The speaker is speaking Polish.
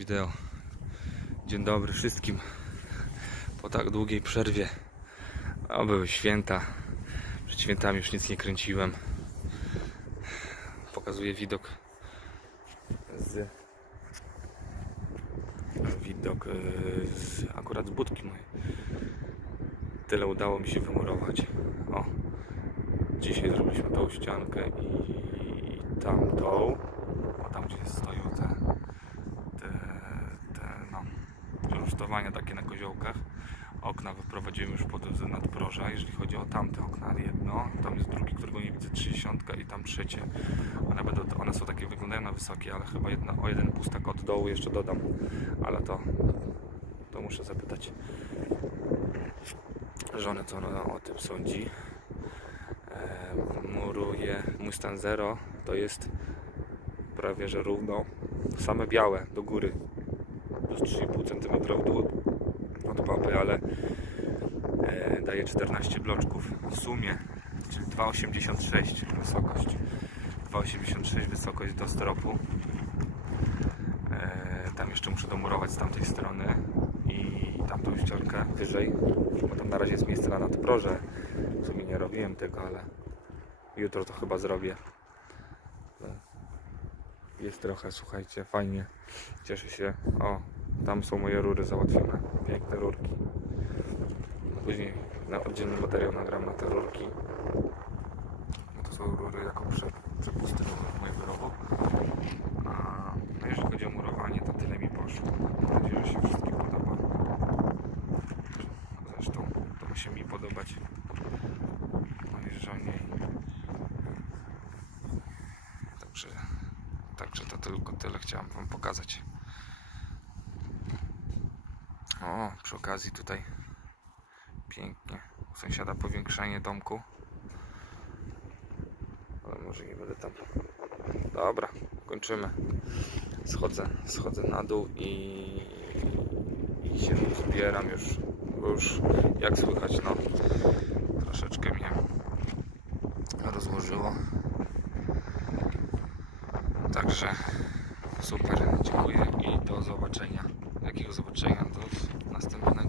wideo. Dzień dobry wszystkim. Po tak długiej przerwie. A były święta. Przed świętami już nic nie kręciłem. Pokazuję widok z widok e, z, akurat z budki mojej. Tyle udało mi się wymurować. O, dzisiaj zrobiliśmy tą ściankę i tamtą. O, tam gdzie stoją te, te, te no, takie na koziołkach. Okna wyprowadziłem już pod nadproża, jeżeli chodzi o tamte okna jedno, tam jest drugi, którego nie widzę, 30 i tam trzecie. One, będą, one są takie, wyglądają na wysokie, ale chyba o jeden pustak od dołu jeszcze dodam, ale to, to muszę zapytać żonę, co ona o tym sądzi. E, muruje Mustang Zero, to jest prawie że równo, same białe do góry, plus 3,5 cm w od papy, ale e, daje 14 bloczków w sumie, czyli 2,86 wysokość. 2,86 wysokość do stropu. E, tam jeszcze muszę domurować z tamtej strony i tamtą ściankę wyżej, bo tam na razie jest miejsce na nadproże. W sumie nie robiłem tego, ale jutro to chyba zrobię. Jest trochę, słuchajcie, fajnie. Cieszę się. O, tam są moje rury załatwione. Piękne rurki. Później na oddzielny materiał nagram na te rurki. To są rury jako prze, przepusty do mojego rowu. A jeżeli chodzi o murowanie, to tyle mi poszło. Mam nadzieję, że się wszystkim podoba. Zresztą to musi mi podobać mojej żonie. Także, także to tylko tyle chciałem Wam pokazać. O, przy okazji tutaj pięknie. U sąsiada powiększenie domku. Ale może nie będę tam. Dobra, kończymy. Schodzę, schodzę na dół i, i się zbieram już. Już jak słychać, no Także super, dziękuję i do zobaczenia. Jakiego zobaczenia? Do następnego.